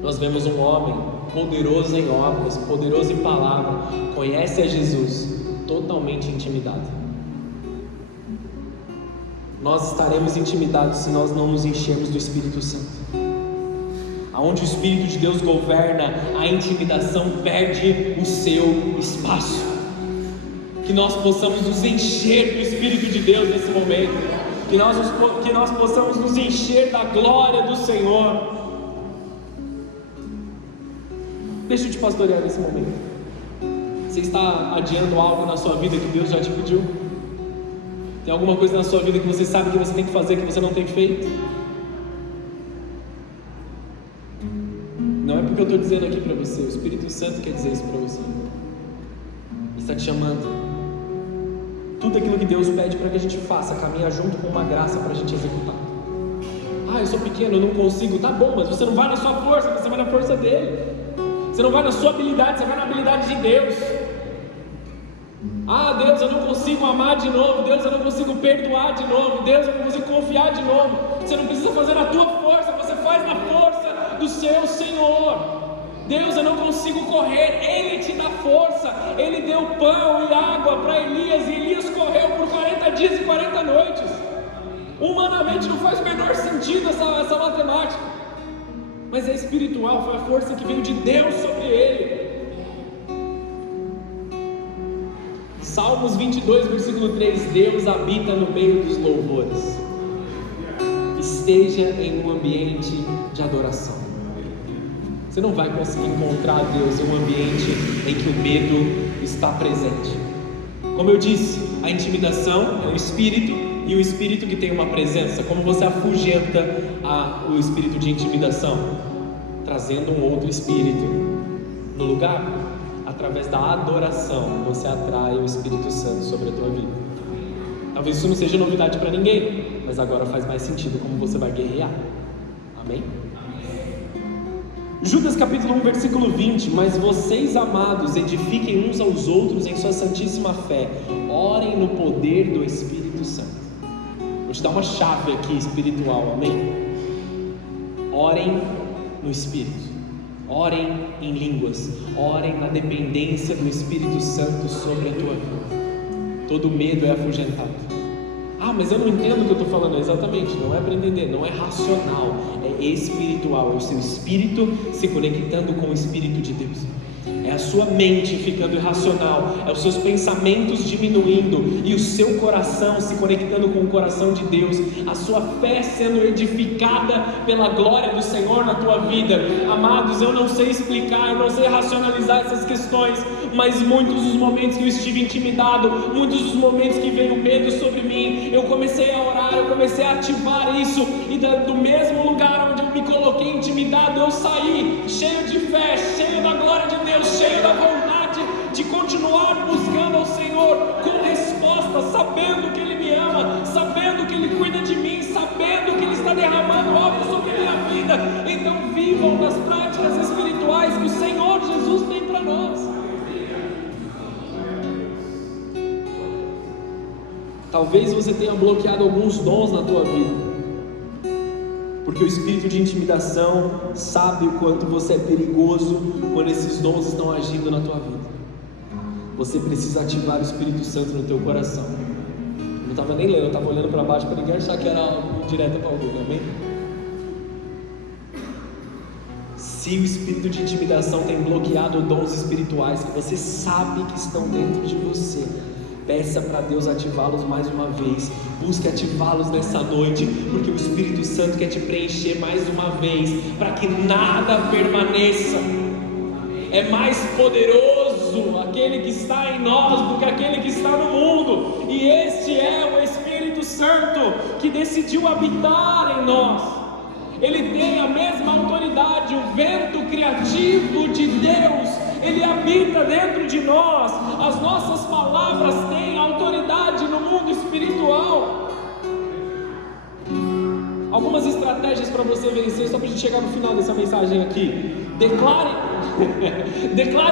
nós vemos um homem poderoso em obras, poderoso em palavra, conhece a Jesus, totalmente intimidado. Nós estaremos intimidados se nós não nos enchermos do Espírito Santo. Aonde o Espírito de Deus governa, a intimidação perde o seu espaço. Que nós possamos nos encher do Espírito de Deus nesse momento, que nós possamos nos encher da glória do Senhor. Deixa eu te pastorear nesse momento. Você está adiando algo na sua vida que Deus já te pediu? Tem alguma coisa na sua vida que você sabe que você tem que fazer, que você não tem feito? Não é porque eu estou dizendo aqui para você, o Espírito Santo quer dizer isso para você. Ele está te chamando. Tudo aquilo que Deus pede para que a gente faça, caminha junto com uma graça para a gente executar. Eu sou pequeno, eu não consigo. Tá bom, mas você não vai na sua força, você vai na força dele. Você não vai na sua habilidade, você vai na habilidade de Deus. Deus, eu não consigo amar de novo. Deus, eu não consigo perdoar de novo. Deus, eu não consigo confiar de novo. Você não precisa fazer na tua força, você faz na força do seu Senhor. Deus, eu não consigo correr, Ele te dá força. Ele deu pão e água para Elias, e Elias correu por 40 dias e 40 noites. Humanamente não faz o menor sentido essa matemática, mas é espiritual, foi a força que veio de Deus sobre ele. Salmos 22, versículo 3: Deus habita no meio dos louvores. Esteja em um ambiente de adoração. Você não vai conseguir encontrar Deus em um ambiente em que o medo está presente. Como eu disse, a intimidação é um espírito, e o espírito que tem uma presença. Como você afugenta o espírito de intimidação? Trazendo um outro espírito no lugar. Através da adoração, você atrai o Espírito Santo sobre a tua vida. Talvez isso não seja novidade para ninguém, mas agora faz mais sentido como você vai guerrear. Amém? Judas capítulo 1, versículo 20: Mas vocês, amados, edifiquem uns aos outros em sua santíssima fé, orem no poder do Espírito Santo. Vou te dar uma chave aqui espiritual, amém? Orem no Espírito, orem em línguas, orem na dependência do Espírito Santo sobre a tua vida. Todo medo é afugentado. Mas eu não entendo o que eu estou falando. Exatamente, não é para entender, não é racional, é espiritual, é o seu espírito se conectando com o Espírito de Deus. É a sua mente ficando irracional, é os seus pensamentos diminuindo e o seu coração se conectando com o coração de Deus, a sua fé sendo edificada pela glória do Senhor na tua vida. Amados, eu não sei explicar, eu não sei racionalizar essas questões, mas muitos dos momentos que eu estive intimidado, muitos dos momentos que veio medo sobre mim, eu comecei a orar, eu comecei a ativar isso, e do mesmo lugar onde eu me coloquei intimidado, eu saí cheio de fé, cheio da glória de Deus, cheio da vontade de continuar buscando ao Senhor com resposta, sabendo que Ele me ama, sabendo que Ele cuida de mim, sabendo que Ele está derramando algo sobre a minha vida. Então vivam nas práticas espirituais que o Senhor Jesus tem para nós. Talvez você tenha bloqueado alguns dons na tua vida, porque o espírito de intimidação sabe o quanto você é perigoso quando esses dons estão agindo na tua vida. Você precisa ativar o Espírito Santo no teu coração. Eu não estava nem lendo, eu estava olhando para baixo para ninguém achar que era algo direto para alguém, amém? Se o espírito de intimidação tem bloqueado dons espirituais que você sabe que estão dentro de você, peça para Deus ativá-los mais uma vez. Busque ativá-los nessa noite, porque o Espírito Santo quer te preencher mais uma vez, para que nada permaneça. É mais poderoso aquele que está em nós do que aquele que está no mundo, e este é o Espírito Santo que decidiu habitar em nós. Ele tem a mesma autoridade, o vento criativo de Deus, ele habita dentro de nós. As nossas palavras têm autoridade no mundo espiritual. Algumas estratégias para você vencer, só para a gente chegar no final dessa mensagem aqui. Declare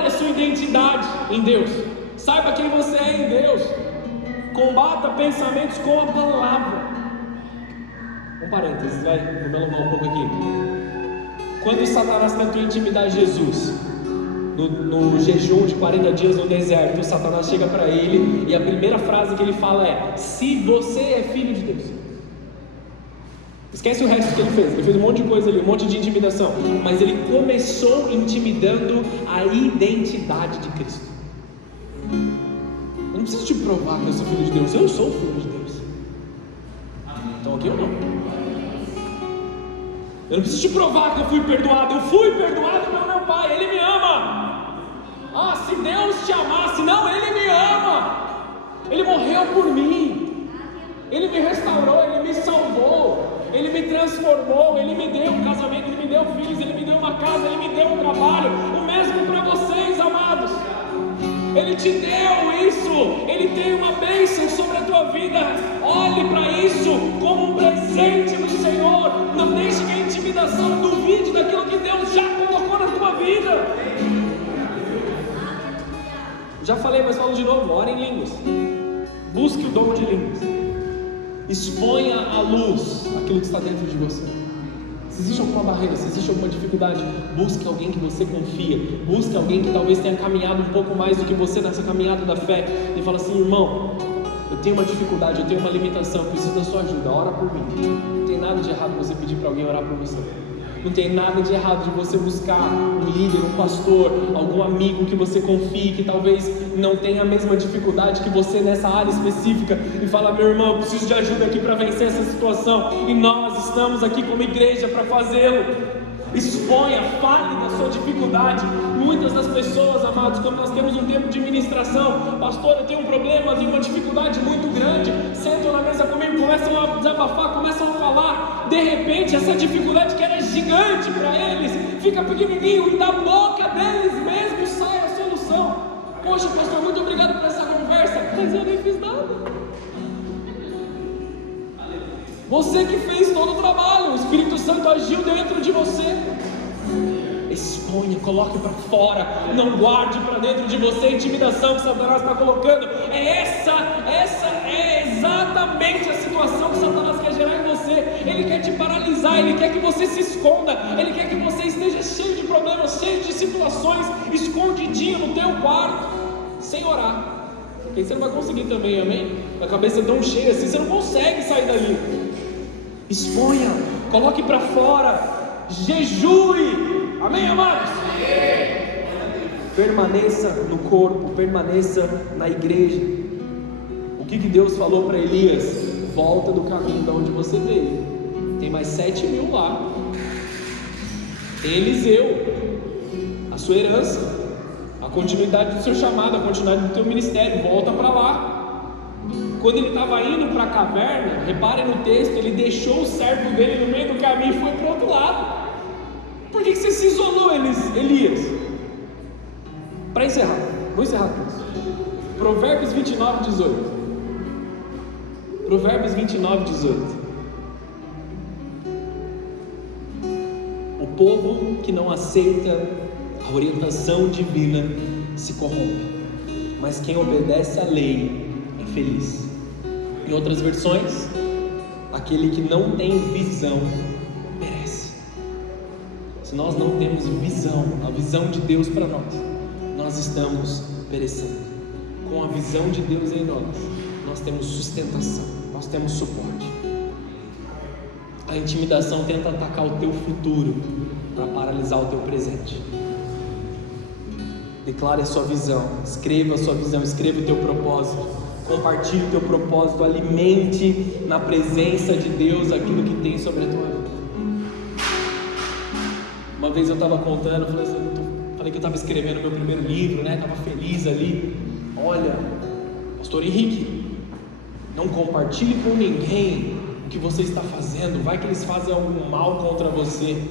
a sua identidade em Deus. Saiba quem você é em Deus. Combata pensamentos com a palavra. Um parênteses, vou me alongar um pouco aqui. Quando Satanás tentou intimidar Jesus no jejum de 40 dias no deserto, Satanás chega para ele e a primeira frase que ele fala é: se você é filho de Deus. Esquece o resto que ele fez. Ele fez um monte de coisa ali, um monte de intimidação, mas ele começou intimidando a identidade de Cristo. Eu não preciso te provar que eu sou filho de Deus, eu sou filho de Deus. Então aqui eu não. Eu não preciso te provar que eu fui perdoado. Eu fui perdoado pelo meu Pai, Ele me ama. Ah, se Deus te amasse, não, Ele me ama. Ele morreu por mim. Ele me restaurou, Ele me salvou, Ele me transformou, Ele me deu um casamento, Ele me deu filhos, Ele me deu uma casa, Ele me deu um trabalho. O mesmo para vocês, amados. Ele te deu isso, Ele tem uma bênção sobre a tua vida. Olhe para isso como um presente do Senhor. Não deixe que a intimidação duvide daquilo que Deus já colocou na tua vida. Já falei, mas falo de novo: ore em línguas. Busque o dom de línguas. Exponha à luz aquilo que está dentro de você. Se existe alguma barreira, se existe alguma dificuldade, busque alguém que você confia. Busque alguém que talvez tenha caminhado um pouco mais do que você nessa caminhada da fé, e fala assim: irmão, eu tenho uma dificuldade, eu tenho uma limitação, eu preciso da sua ajuda, ora por mim. Não tem nada de errado você pedir para alguém orar por você. Não tem nada de errado de você buscar um líder, um pastor, algum amigo que você confie, que talvez não tenha a mesma dificuldade que você nessa área específica, e fala: meu irmão, eu preciso de ajuda aqui para vencer essa situação, e nós estamos aqui como igreja para fazê-lo. Exponha, fale da sua dificuldade. Muitas das pessoas, amados, quando nós temos um tempo de ministração: pastor, eu tenho um problema, eu tenho uma dificuldade muito grande, sentam na mesa comigo, começam a desabafar, começam a falar. De repente, essa dificuldade que era gigante para eles, fica pequenininho, e da boca deles mesmo sai a solução. Poxa, pastor, muito obrigado por essa conversa, mas eu nem fiz nada. Você que fez todo o trabalho, o Espírito Santo agiu dentro de você. Exponha, coloque para fora, não guarde para dentro de você a intimidação que Satanás está colocando. Essa é exatamente a situação que Satanás quer gerar em você. Ele quer te paralisar, ele quer que você se esconda, ele quer que você esteja cheio de problemas, cheio de situações, escondidinho no teu quarto, sem orar. Porque você não vai conseguir também, amém? A cabeça tão cheia assim, você não consegue sair dali. Exponha, coloque para fora, jejue, amém, amados? permaneça no corpo, permaneça na igreja. O que Deus falou para Elias? Volta do caminho de onde você veio, tem mais 7.000 lá, tem Eliseu, a sua herança, a continuidade do seu chamado, a continuidade do teu ministério, volta para lá. Quando ele estava indo para a caverna, reparem no texto, ele deixou o servo dele no meio do caminho e foi para o outro lado. Por que você se isolou, Elias? Para encerrar, vou encerrar com isso. Provérbios 29:18. Provérbios 29:18. O povo que não aceita a orientação divina se corrompe, mas quem obedece à lei é feliz. Em outras versões, aquele que não tem visão perece. Se nós não temos visão, a visão de Deus para nós estamos perecendo. Com a visão de Deus em nós temos sustentação, nós temos suporte. A intimidação tenta atacar o teu futuro para paralisar o teu presente. Declare a sua visão, escreva a sua visão, escreva o teu propósito, compartilhe o teu propósito, alimente na presença de Deus aquilo que tem sobre a tua vida. Uma vez eu estava contando, falei que eu estava escrevendo meu primeiro livro, né? Estava feliz ali. Olha, pastor Henrique, não compartilhe com ninguém o que você está fazendo, vai que eles fazem algum mal contra você.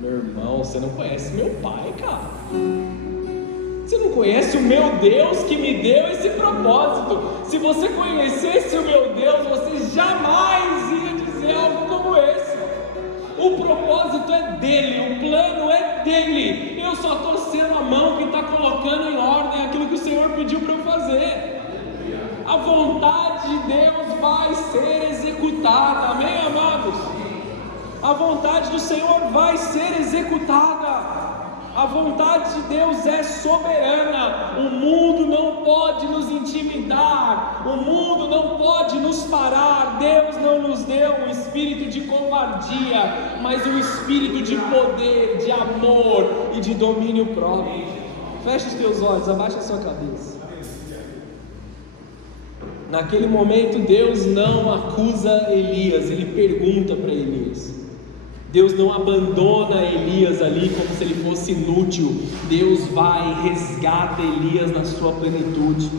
Meu irmão, você não conhece meu pai, cara. Você não conhece o meu Deus que me deu esse propósito. Se você conhecesse o meu Deus, você jamais ia dizer algo como esse. O propósito é dele, o plano é dele. Eu só estou sendo a mão que está colocando em ordem aquilo que o Senhor pediu para eu fazer. A vontade de Deus vai ser executada, amém, amados? A vontade do Senhor vai ser executada. A vontade de Deus é soberana. O mundo não pode nos intimidar, o mundo não pode nos parar. Deus não nos deu um espírito de covardia, mas um espírito de poder, de amor e de domínio próprio. Feche os teus olhos, abaixa a sua cabeça. Naquele momento Deus não acusa Elias, ele pergunta para Elias. Deus não abandona Elias ali como se ele fosse inútil. Deus vai e resgata Elias na sua plenitude.